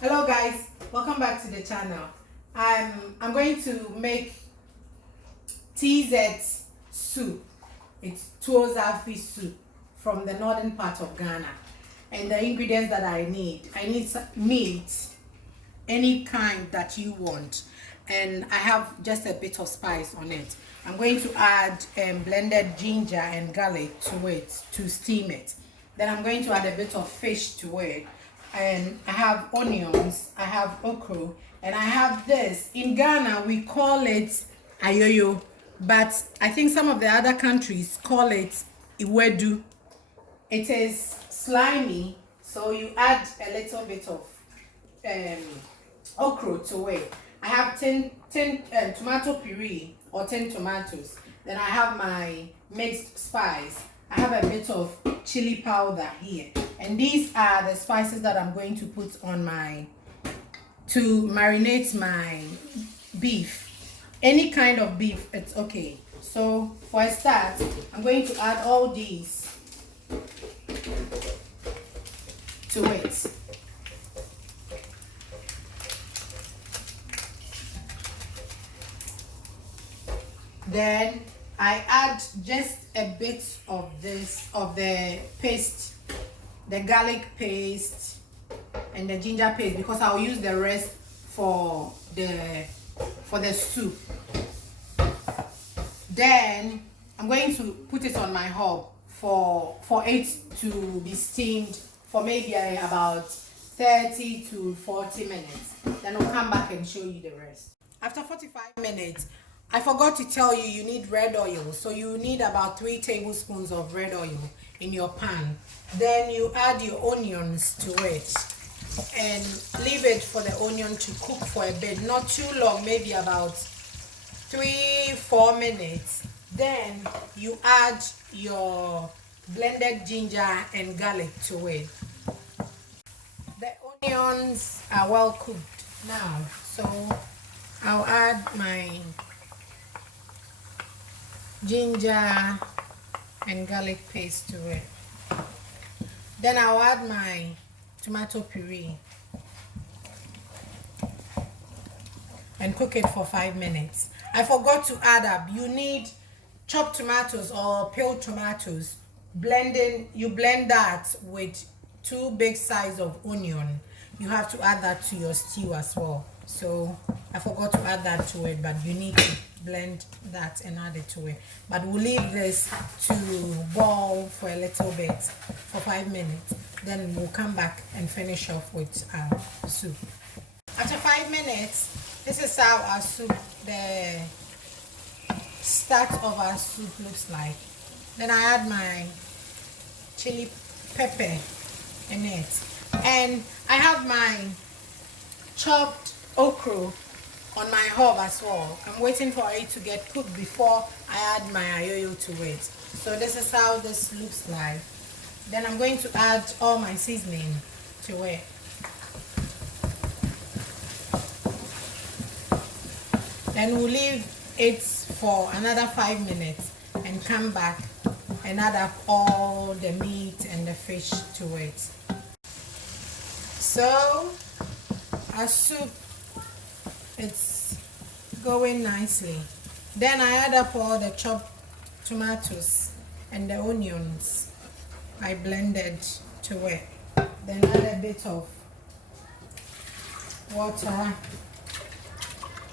Hello guys, welcome back to the channel. I'm going to make TZ soup. It's Tuo Zaafi soup from the northern part of Ghana. And the ingredients that I need some meat, any kind that you want, and I have just a bit of spice on it. I'm going to add blended ginger and garlic to it to steam it. Then I'm going to add a bit of fish to it, and I have onions, I have okro, and I have this. In Ghana we call it ayoyo, but I think some of the other countries call it ewedu. It is slimy, so you add a little bit of okro to it. I have 10 tomato puree or 10 tomatoes. Then I have my mixed spice. I have a bit of chili powder here. And these are the spices that I'm going to put on to marinate my beef. Any kind of beef, it's okay. So for a start, I'm going to add all these to it. Then I add just a bit of the paste, the garlic paste and the ginger paste, because I'll use the rest for the soup. Then I'm going to put it on my hob for it to be steamed for maybe about 30 to 40 minutes. Then I'll come back and show you the rest. After 45 minutes, I forgot to tell you, you need red oil. So you need about 3 tablespoons of red oil in your pan. Then you add your onions to it and leave it for the onion to cook for a bit, not too long, maybe about 3-4 minutes. Then you add your blended ginger and garlic to it. The onions are well cooked now, so I'll add my ginger and garlic paste to it. Then I'll add my tomato puree and cook it for 5 minutes. I forgot to add up, you need chopped tomatoes or peeled tomatoes. You blend that with 2 big size of onion. You have to add that to your stew as well. So I forgot to add that to it, but you need to blend that and add it to it. But we'll leave this to boil for a little bit for 5 minutes. Then we'll come back and finish off with our soup. After 5 minutes, this is how our soup, the start of our soup looks like. Then I add my chili pepper in it, and I have my chopped okro on my hob as well. I'm waiting for it to get cooked before I add my ayoyo to it. So this is how this looks like. Then I'm going to add all my seasoning to it. Then we'll leave it for another 5 minutes and come back and add up all the meat and the fish to it. So our soup, it's going nicely. Then I add up all the chopped tomatoes and the onions I blended to it. Then add a bit of water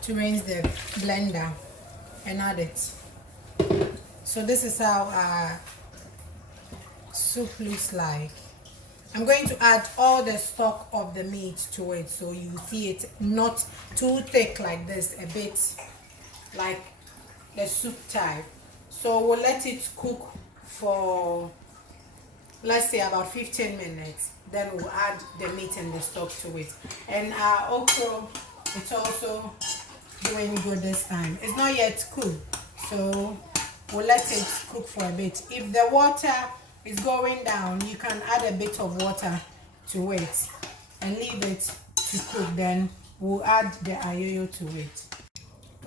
to rinse the blender and add it. So this is how our soup looks like. I'm going to add all the stock of the meat to it, so you see it not too thick like this, a bit like the soup type. So we'll let it cook for, let's say, about 15 minutes. Then we'll add the meat and the stock to it. And our okra, it's also doing good this time. It's not yet cooked, so we'll let it cook for a bit. If the water is going down, you can add a bit of water to it and leave it to cook. Then we'll add the ayoyo to it.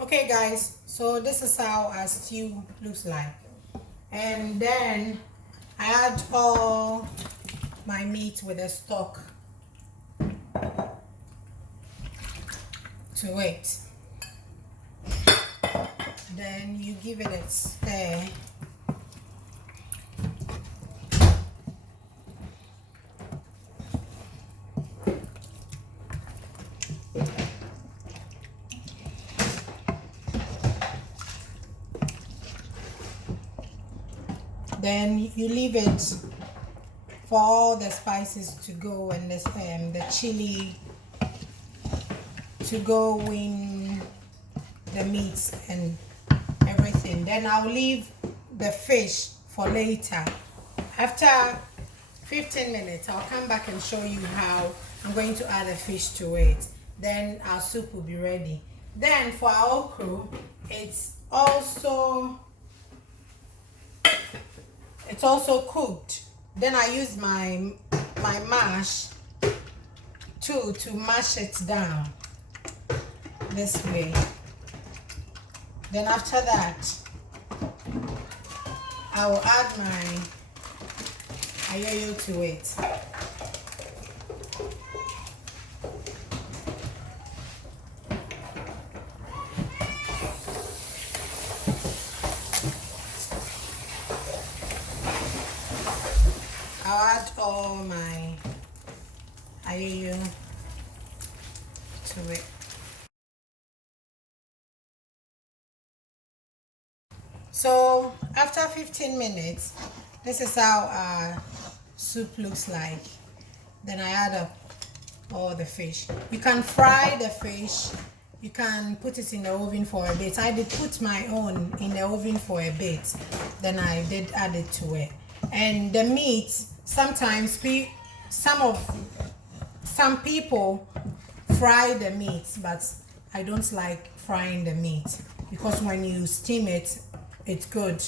Okay guys, so this is how our stew looks like. And then I add all my meat with the stock to it. Then you give it a stir. Then you leave it for all the spices to go and the chili to go in the meats and everything. Then I'll leave the fish for later. After 15 minutes, I'll come back and show you how I'm going to add the fish to it. Then our soup will be ready. Then for our okro, it's also cooked. Then I use my mash tool to mash it down this way. Then after that, I will add my ayoyo to it. I'll add all my ayoyo to it. So after 15 minutes, this is how our soup looks like. Then I add up all the fish. You can fry the fish. You can put it in the oven for a bit. I did put my own in the oven for a bit. Then I did add it to it. And the meat, sometimes some people fry the meat, but I don't like frying the meat because when you steam it, it's good.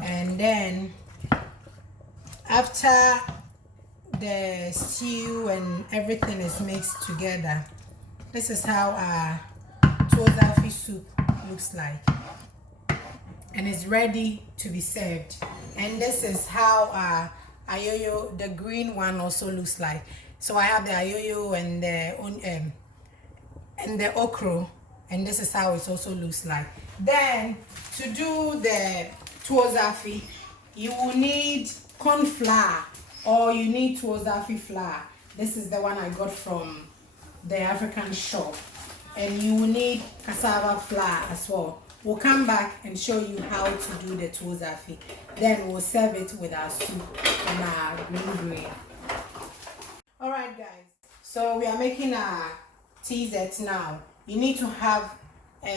And then after the stew and everything is mixed together, this is how our Tuo Zaafi soup looks like, and it's ready to be served. And this is how our ayoyo, the green one, also looks like. So I have the ayoyo and the okro, and this is how it also looks like. Then to do the Tuo Zaafi, you will need corn flour, or you need Tuo Zaafi flour. This is the one I got from the African shop. And you will need cassava flour as well. We'll come back and show you how to do the Tuo Zaafi. Then we'll serve it with our soup and our green. Alright guys, so we are making our teasets now. You need to have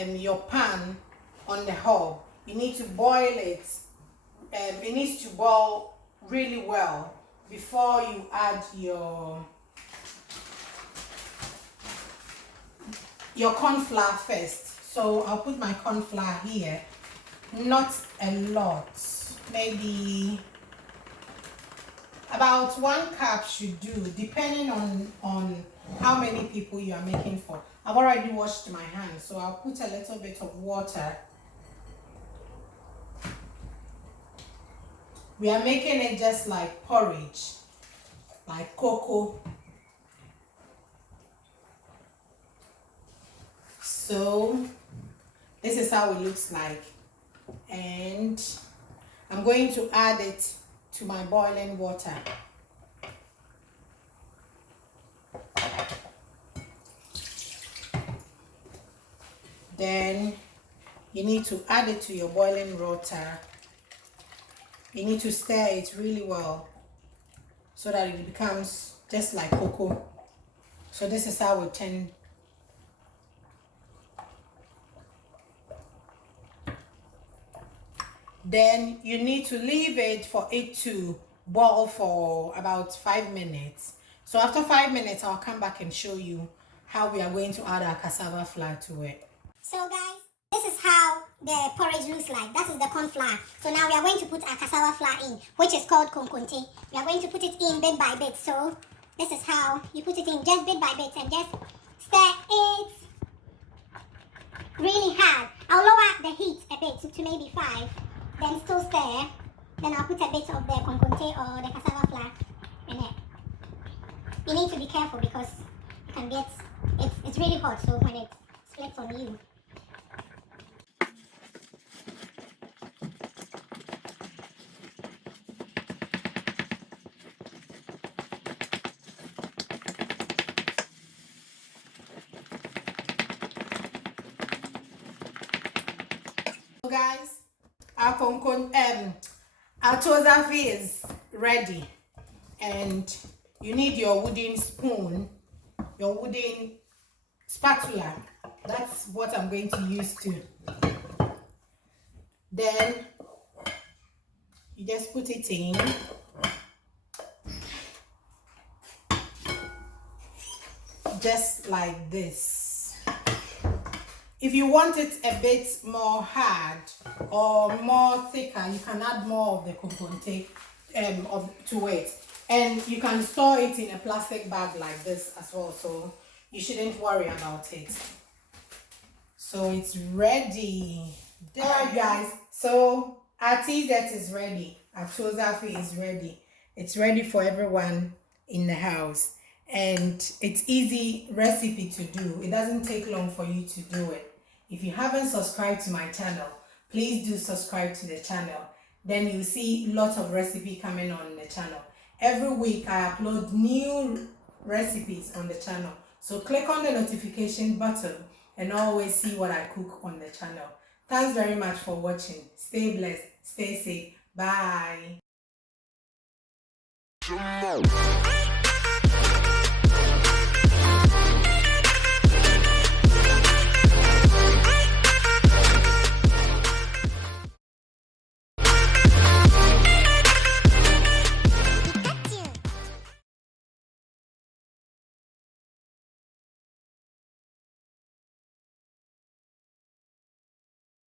your pan on the hob. You need to boil it. It needs to boil really well before you add your corn flour first. So I'll put my corn flour here, not a lot, maybe about 1 cup should do, depending on how many people you are making for. I've already washed my hands, so I'll put a little bit of water. We are making it just like porridge, like cocoa. So this is how it looks like, and I'm going to add it to my boiling water. Then you need to add it to your boiling water. You need to stir it really well so that it becomes just like cocoa. So this is how it turns. Then you need to leave it for it to boil for about 5 minutes. So after 5 minutes, I'll come back and show you how we are going to add our cassava flour to it. So guys, this is how the porridge looks like. That is the corn flour. So now we are going to put our cassava flour in, which is called konkonte. We are going to put it in bit by bit. So this is how you put it in, just bit by bit, and just stir it really hard. I'll lower the heat a bit to maybe 5. Then still stir. Then I'll put a bit of the konkonte or the cassava flour in it. You need to be careful because it can get, it's really hot, so when it split from you. So guys, our Tuo Zaafi is ready, and you need your wooden spoon, your wooden spatula. That's what I'm going to use too. Then you just put it in. Just like this. If you want it a bit more hard or more thicker, you can add more of the coconut to it, and you can store it in a plastic bag like this as well, so you shouldn't worry about it. So it's ready. Alright guys, so our tea set is ready, our Tuo Zaafi is ready. It's ready for everyone in the house, and it's easy recipe to do. It doesn't take long for you to do it. If you haven't subscribed to my channel, please do subscribe to the channel. Then you'll see lots of recipe coming on the channel. Every week I upload new recipes on the channel, so click on the notification button and always see what I cook on the channel. Thanks very much for watching. Stay blessed, stay safe, bye.